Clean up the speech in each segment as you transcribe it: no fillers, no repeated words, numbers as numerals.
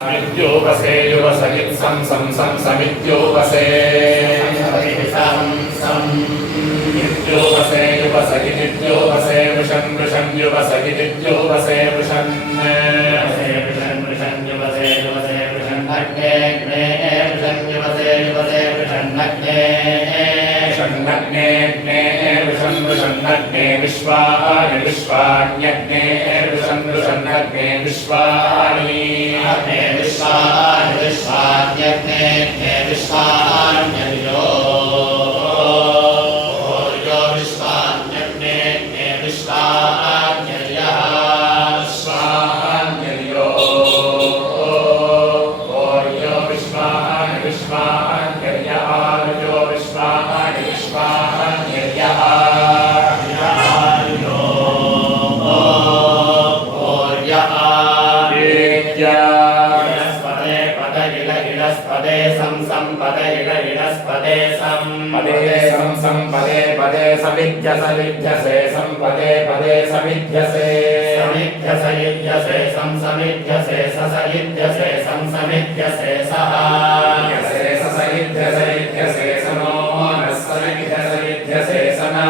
समित्योपसे युवसहित सं समित्योपसे नित्योपसे युवसहित्योपसे वृषन् युवसहित्योपसे वृषन् युवसे वृषन्नग्ने वृषन् युवसे वृषन्नग्ने वृषन्नग्ने विश्वाण्यग्ने वृषन्नग्ने विश्वाणि विश्वाण्यग्ने विश्वाण्यो विश्वाण्यग्ने विश्वाण्यर्यः विश्वाण्यर्यो विश्वाण्यर्यः विश्वाण्यर्यः संपदे पदे समिध्यसे संपदे पदे समिध्यसे समिध्यसे समिध्यसे ससमिध्यसे समिध्यसे सः ससमिध्यसे सनो नस्समिध्यसे सना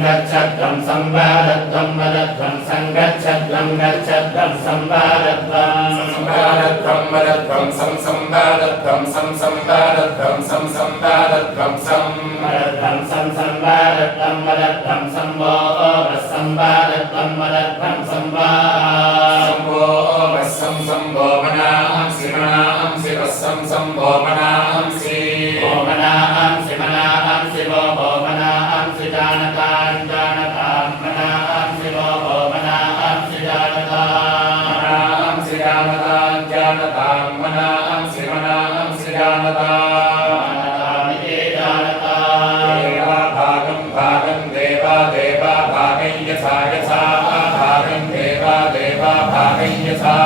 गच्छध्वं संवादध्वं वदध्वं संगच्छध्वं गच्छध्वं संवादध्वं वदध्वं संवादध्वं संवादध्वं संवादध्वं संवादध्वं वदध्वं संवादध्वं वदध्वं संभोमनांसि मनांसि वस्सं संभोमनांसि भोमनांसि मनांसि वो भोमनांसि जानतां मनांसि वो भोमनांसि जानतां मनांसि जानतां भागं देवा भागं यथा भागं देवा भागं यथा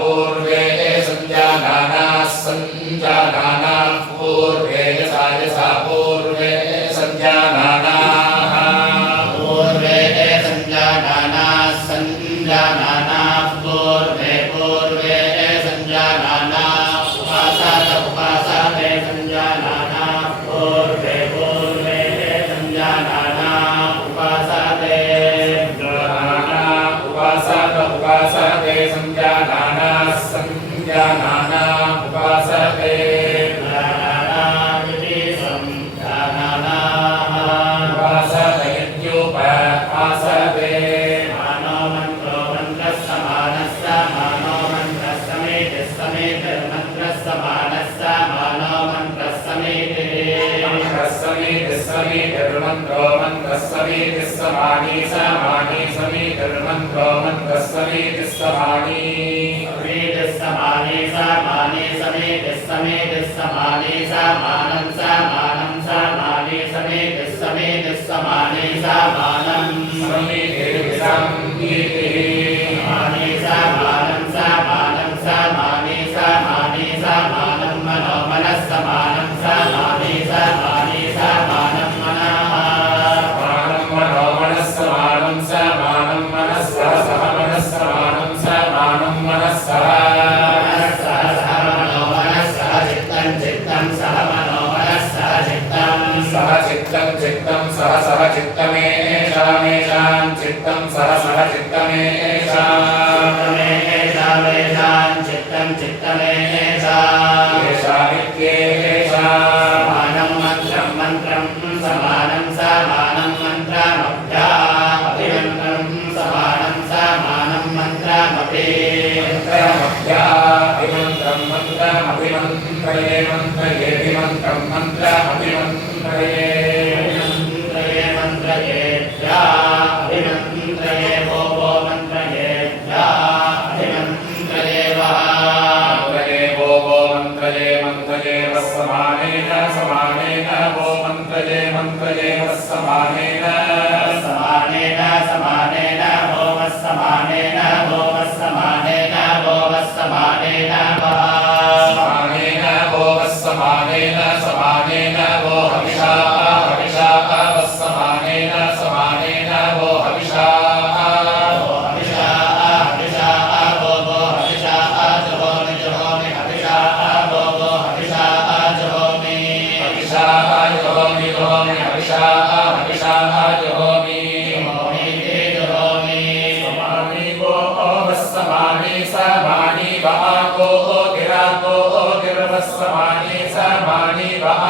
पूर्वे संजानाना पूर्वे यथा पूर्वे संजानाना पूर्वे संजानाना पूर्वे संजानाना उपासते संजानाना पूर्वे संजानाना उपासते उपासते संजानाना उपासते उपासते मानो मन्त्रो मन्त्रस्य समानस्य मानो मन्त्रस्य समेतिः मन्त्रस्य मानो मन्त्रस्य समेतिर्मन्त्रो मन्त्रस्य समानी समानी समेतिर्मन्त्रो मन्त्रस्य समानी समानी समेतिः समानी समानं समानी समेतिः समानी समानं समानं मनो मनस्समानं समानी समानं मनः मनो मनस्समानं समानं मनस्सः सह मनस्समानं समानं मनस्सः चित्तं सह चित्तमेषां चित्तं सह चित्तमेषां चित्तमेषामित्येषां मानं मन्त्रं समानं मन्त्रमभ्यामभिमन्त्रं समानं मन्त्रमपि मन्त्रमभ्याभिमन्त्रं मन्त्रमपि अभिमन्त्रये मन्त्रयेति मन्त्रं मन्त्र अभिमन्त्रये मन्त्रये मन्त्रये या अभिमन्त्रये वो मन्त्रये या अभिमन्त्रये वः मन्त्रये वो मन्त्रये मन्त्रये वस्समानेन समानेन वो मन्त्रये मन्त्रये वस्समानेन समानेन समानेन वो वस्समानेन वो वस्समानेन वो वस्समानेन वः समानेन वो वस्समानेन समानेन वो हविषा हविषा वस्समानेन समानेन वो हविषा हविषा हविषा वो हविषा जहोमि जहोमि हविषा वो हविषा जहोमि हविषा जहोमि जहोमि हविषा हविषा जहोमि जहोमि समानि वो वस्समानि समानि वः को गिरा को गिरवस्समानि समानि वः